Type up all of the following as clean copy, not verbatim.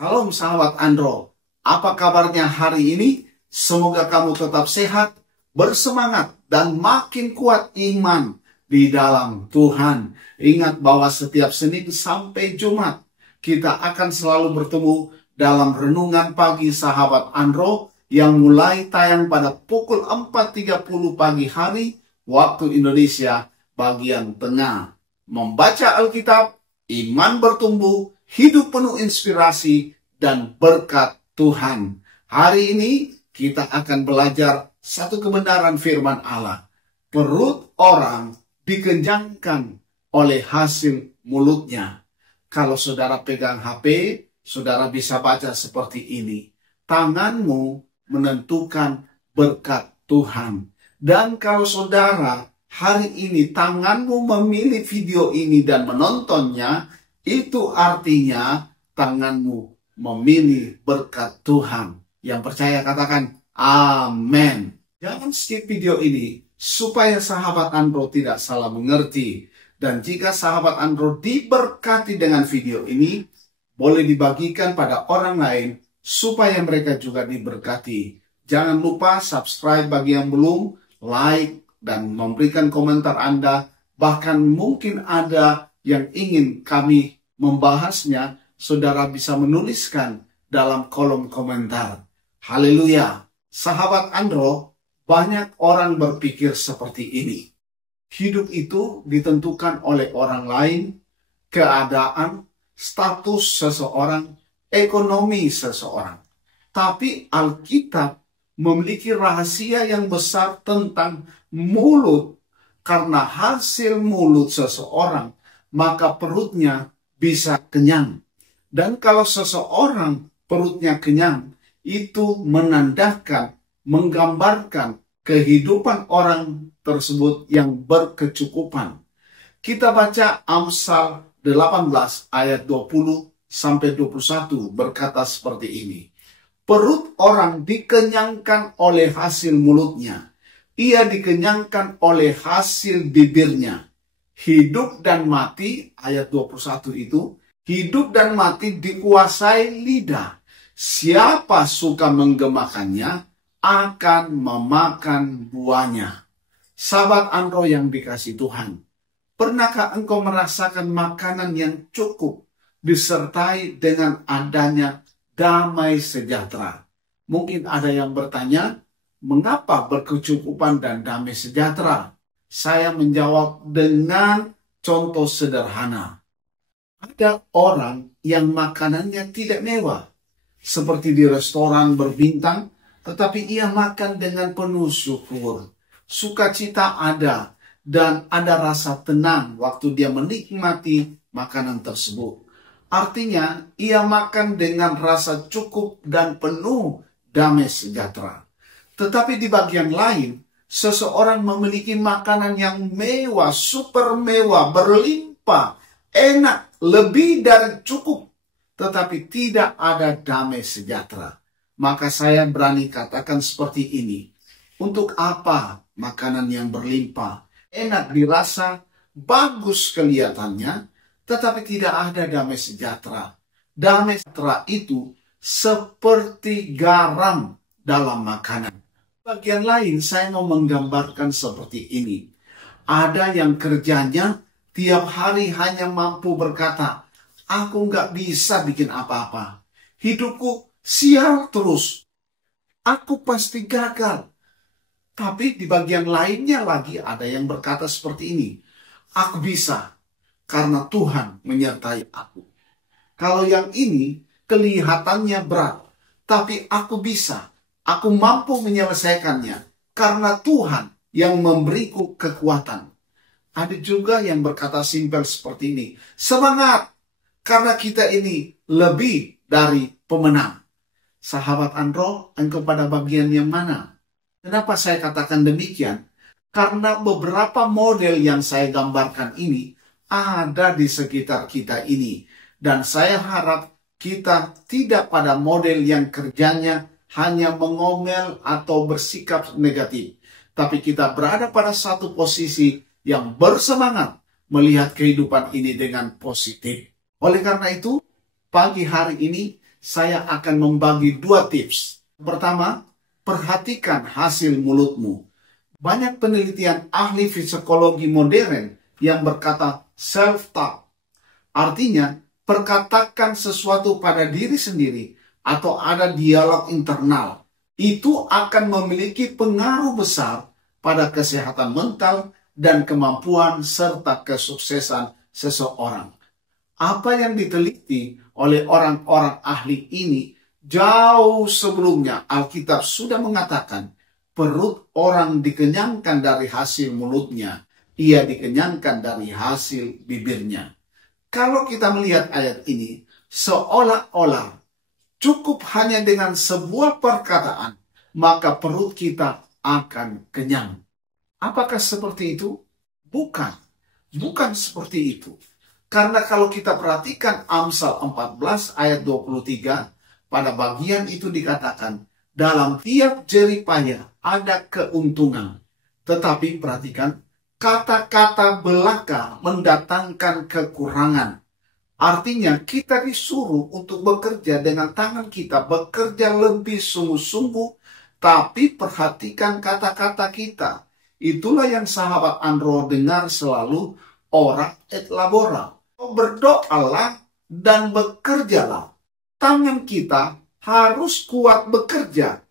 Salam sahabat Andro, apa kabarnya hari ini? Semoga kamu tetap sehat, bersemangat, dan makin kuat iman di dalam Tuhan. Ingat bahwa setiap Senin sampai Jumat, kita akan selalu bertemu dalam Renungan Pagi Sahabat Andro yang mulai tayang pada pukul 4.30 pagi hari, waktu Indonesia bagian tengah. Membaca Alkitab, iman bertumbuh, hidup penuh inspirasi dan berkat Tuhan. Hari ini kita akan belajar satu kebenaran firman Allah. Perut orang dikenyangkan oleh hasil mulutnya. Kalau saudara pegang HP, saudara bisa baca seperti ini. Tanganmu menentukan berkat Tuhan. Dan kalau saudara hari ini tanganmu memilih video ini dan menontonnya, itu artinya tanganmu memilih berkat Tuhan. Yang percaya katakan amin. Jangan skip video ini supaya sahabat Andro tidak salah mengerti. Dan jika sahabat Andro diberkati dengan video ini, boleh dibagikan pada orang lain supaya mereka juga diberkati. Jangan lupa subscribe bagi yang belum, like, dan memberikan komentar Anda. Bahkan mungkin ada yang ingin kami membahasnya, saudara bisa menuliskan dalam kolom komentar. Haleluya. Sahabat Andro, banyak orang berpikir seperti ini. Hidup itu ditentukan oleh orang lain, keadaan, status seseorang, ekonomi seseorang. Tapi Alkitab memiliki rahasia yang besar tentang mulut. Karena hasil mulut seseorang, maka perutnya bisa kenyang. Dan kalau seseorang perutnya kenyang, itu menandakan, menggambarkan kehidupan orang tersebut yang berkecukupan. Kita baca Amsal 18 ayat 20 sampai 21 berkata seperti ini. Perut orang dikenyangkan oleh hasil mulutnya. Ia dikenyangkan oleh hasil bibirnya. Hidup dan mati, ayat 21 itu, hidup dan mati dikuasai lidah. Siapa suka menggemakannya akan memakan buahnya. Sahabat Andro yang dikasih Tuhan, pernahkah engkau merasakan makanan yang cukup disertai dengan adanya damai sejahtera? Mungkin ada yang bertanya, mengapa berkecukupan dan damai sejahtera? Saya menjawab dengan contoh sederhana. Ada orang yang makanannya tidak mewah, seperti di restoran berbintang, tetapi ia makan dengan penuh syukur. Sukacita ada, dan ada rasa tenang waktu dia menikmati makanan tersebut. Artinya, ia makan dengan rasa cukup dan penuh damai sejahtera. Tetapi di bagian lain, seseorang memiliki makanan yang mewah, super mewah, berlimpah, enak, lebih dari cukup, tetapi tidak ada damai sejahtera. Maka saya berani katakan seperti ini. Untuk apa makanan yang berlimpah, enak dirasa, bagus kelihatannya, tetapi tidak ada damai sejahtera? Damai sejahtera itu seperti garam dalam makanan. Bagian lain saya mau menggambarkan seperti ini. Ada yang kerjanya tiap hari hanya mampu berkata, aku nggak bisa bikin apa-apa. Hidupku sial terus. Aku pasti gagal. Tapi di bagian lainnya lagi ada yang berkata seperti ini. Aku bisa karena Tuhan menyertai aku. Kalau yang ini kelihatannya berat, tapi aku bisa. Aku mampu menyelesaikannya karena Tuhan yang memberiku kekuatan. Ada juga yang berkata simpel seperti ini. Semangat, karena kita ini lebih dari pemenang. Sahabat Andro, engkau pada bagian yang mana? Kenapa saya katakan demikian? Karena beberapa model yang saya gambarkan ini ada di sekitar kita ini. Dan saya harap kita tidak pada model yang kerjanya hanya mengomel atau bersikap negatif. Tapi kita berada pada satu posisi yang bersemangat melihat kehidupan ini dengan positif. Oleh karena itu, pagi hari ini saya akan membagi 2 tips. Pertama, perhatikan hasil mulutmu. Banyak penelitian ahli psikologi modern yang berkata self-talk. Artinya, perkatakan sesuatu pada diri sendiri atau ada dialog internal. Itu akan memiliki pengaruh besar pada kesehatan mental dan kemampuan serta kesuksesan seseorang. Apa yang diteliti oleh orang-orang ahli ini jauh sebelumnya Alkitab sudah mengatakan perut orang dikenyangkan dari hasil mulutnya, ia dikenyangkan dari hasil bibirnya. Kalau kita melihat ayat ini, seolah-olah cukup hanya dengan sebuah perkataan, maka perut kita akan kenyang. Apakah seperti itu? Bukan. Bukan seperti itu. Karena kalau kita perhatikan Amsal 14 ayat 23, pada bagian itu dikatakan, dalam tiap jerih payah ada keuntungan. Tetapi perhatikan, kata-kata belaka mendatangkan kekurangan. Artinya kita disuruh untuk bekerja dengan tangan kita, bekerja lebih sungguh-sungguh, tapi perhatikan kata-kata kita. Itulah yang sahabat Andro dengar selalu, ora et labora. Berdoalah dan bekerjalah. Tangan kita harus kuat bekerja.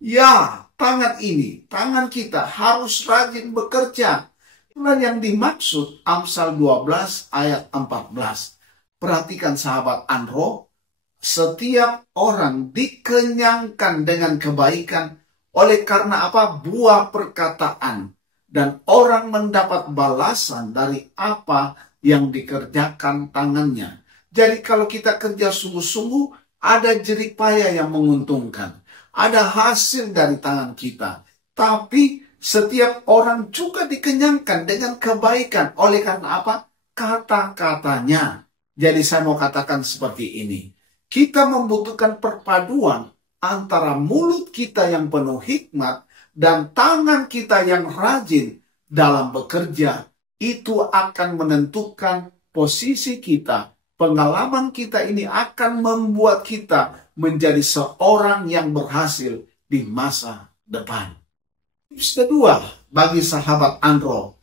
Ya, tangan kita harus rajin bekerja. Itulah yang dimaksud Amsal 12 ayat 14. Perhatikan sahabat Andro, setiap orang dikenyangkan dengan kebaikan oleh karena apa? Buah perkataan. Dan orang mendapat balasan dari apa yang dikerjakan tangannya. Jadi kalau kita kerja sungguh-sungguh, ada jerih payah yang menguntungkan. Ada hasil dari tangan kita. Tapi setiap orang juga dikenyangkan dengan kebaikan. Oleh karena apa? Kata-katanya. Jadi saya mau katakan seperti ini. Kita membutuhkan perpaduan antara mulut kita yang penuh hikmat dan tangan kita yang rajin dalam bekerja. Itu akan menentukan posisi kita. Pengalaman kita ini akan membuat kita menjadi seorang yang berhasil di masa depan. Tips kedua bagi sahabat Andro,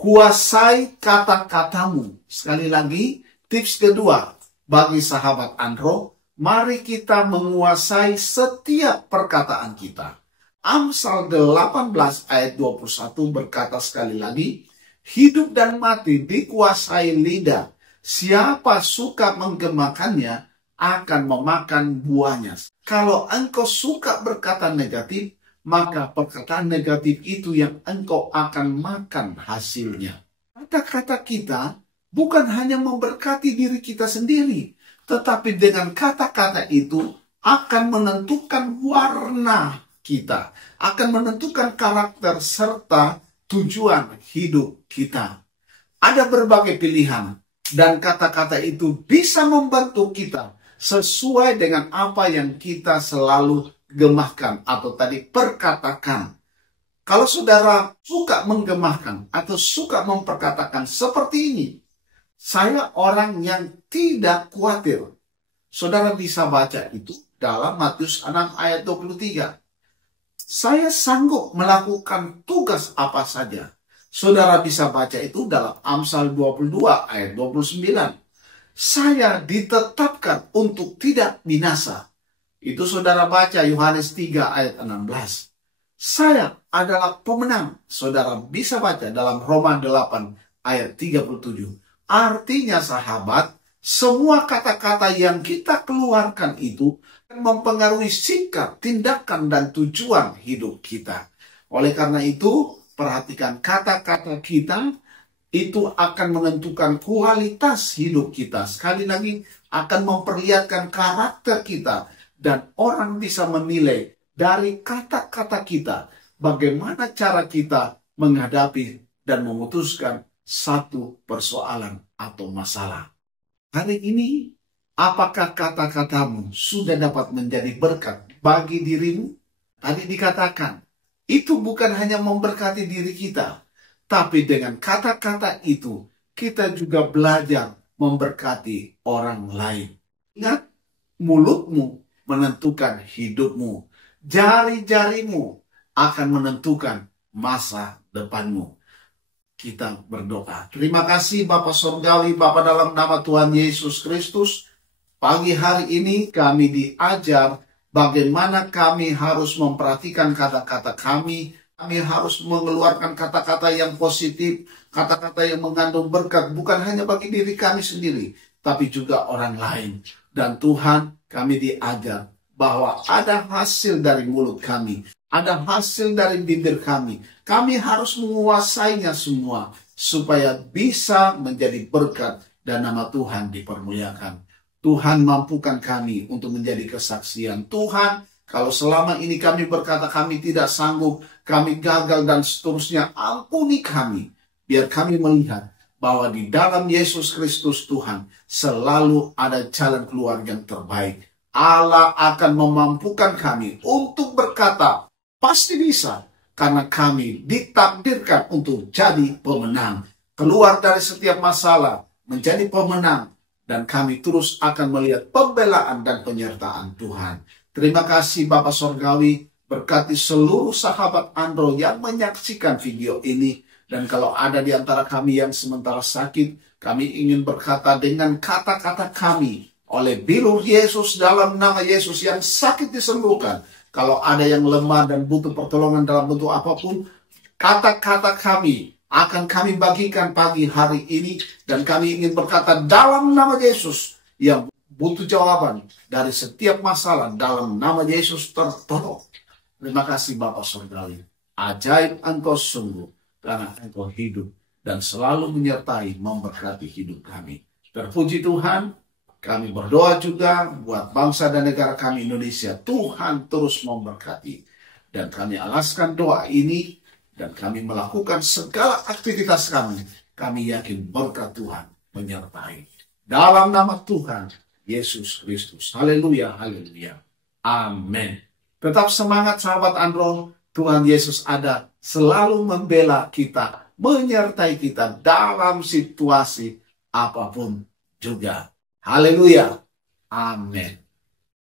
kuasai kata-katamu. Sekali lagi, tips kedua bagi sahabat Andro, mari kita menguasai setiap perkataan kita. Amsal 18 ayat 21 berkata sekali lagi, hidup dan mati dikuasai lidah. Siapa suka menggemakannya akan memakan buahnya. Kalau engkau suka berkata negatif, maka perkataan negatif itu yang engkau akan makan hasilnya. Kata-kata kita bukan hanya memberkati diri kita sendiri, tetapi dengan kata-kata itu akan menentukan warna kita, akan menentukan karakter serta tujuan hidup kita. Ada berbagai pilihan dan kata-kata itu bisa membantu kita sesuai dengan apa yang kita selalu gemahkan atau tadi perkatakan. Kalau saudara suka menggemahkan atau suka memperkatakan seperti ini, saya orang yang tidak khawatir. Saudara bisa baca itu dalam Matius 6 ayat 23. Saya sanggup melakukan tugas apa saja. Saudara bisa baca itu dalam Amsal 22 ayat 29. Saya ditetapkan untuk tidak binasa. Itu saudara baca Yohanes 3 ayat 16. Saya adalah pemenang. Saudara bisa baca dalam Roma 8 ayat 37. Artinya sahabat, semua kata-kata yang kita keluarkan itu mempengaruhi sikap, tindakan, dan tujuan hidup kita. Oleh karena itu, perhatikan kata-kata kita itu akan menentukan kualitas hidup kita. Sekali lagi, akan memperlihatkan karakter kita. Dan orang bisa menilai dari kata-kata kita bagaimana cara kita menghadapi dan memutuskan satu persoalan atau masalah. Hari ini, apakah kata-katamu sudah dapat menjadi berkat bagi dirimu? Tadi dikatakan, itu bukan hanya memberkati diri kita, tapi dengan kata-kata itu, kita juga belajar memberkati orang lain. Ingat, mulutmu menentukan hidupmu. Jari-jarimu akan menentukan masa depanmu. Kita berdoa. Terima kasih Bapa Surgawi, Bapa dalam nama Tuhan Yesus Kristus. Pagi hari ini kami diajar bagaimana kami harus memperhatikan kata-kata kami. Kami harus mengeluarkan kata-kata yang positif, kata-kata yang mengandung berkat, bukan hanya bagi diri kami sendiri, tapi juga orang lain. Dan Tuhan, kami diajar bahwa ada hasil dari mulut kami, ada hasil dari bibir kami. Kami harus menguasainya semua, supaya bisa menjadi berkat dan nama Tuhan dipermuliakan. Tuhan mampukan kami untuk menjadi kesaksian. Tuhan, kalau selama ini kami berkata kami tidak sanggup, kami gagal dan seterusnya, ampuni kami. Biar kami melihat bahwa di dalam Yesus Kristus Tuhan selalu ada jalan keluar yang terbaik. Allah akan memampukan kami untuk berkata, pasti bisa, karena kami ditakdirkan untuk jadi pemenang. Keluar dari setiap masalah, menjadi pemenang. Dan kami terus akan melihat pembelaan dan penyertaan Tuhan. Terima kasih Bapak Surgawi, berkati seluruh sahabat Andro yang menyaksikan video ini. Dan kalau ada di antara kami yang sementara sakit, kami ingin berkata dengan kata-kata kami, oleh bilur Yesus dalam nama Yesus yang sakit disembuhkan. Kalau ada yang lemah dan butuh pertolongan dalam bentuk apapun, kata-kata kami akan kami bagikan pagi hari ini. Dan kami ingin berkata dalam nama Yesus yang butuh jawaban dari setiap masalah, dalam nama Yesus tertolong. Terima kasih Bapak Surgawi. Ajaib Engkau sungguh, karena Engkau hidup dan selalu menyertai memberkati hidup kami. Terpuji Tuhan. Kami berdoa juga buat bangsa dan negara kami Indonesia. Tuhan terus memberkati. Dan kami alaskan doa ini. Dan kami melakukan segala aktivitas kami. Kami yakin berkat Tuhan menyertai. Dalam nama Tuhan Yesus Kristus. Haleluya, haleluya. Amin. Tetap semangat sahabat Andro. Tuhan Yesus ada selalu membela kita. Menyertai kita dalam situasi apapun juga. Haleluya. Amin.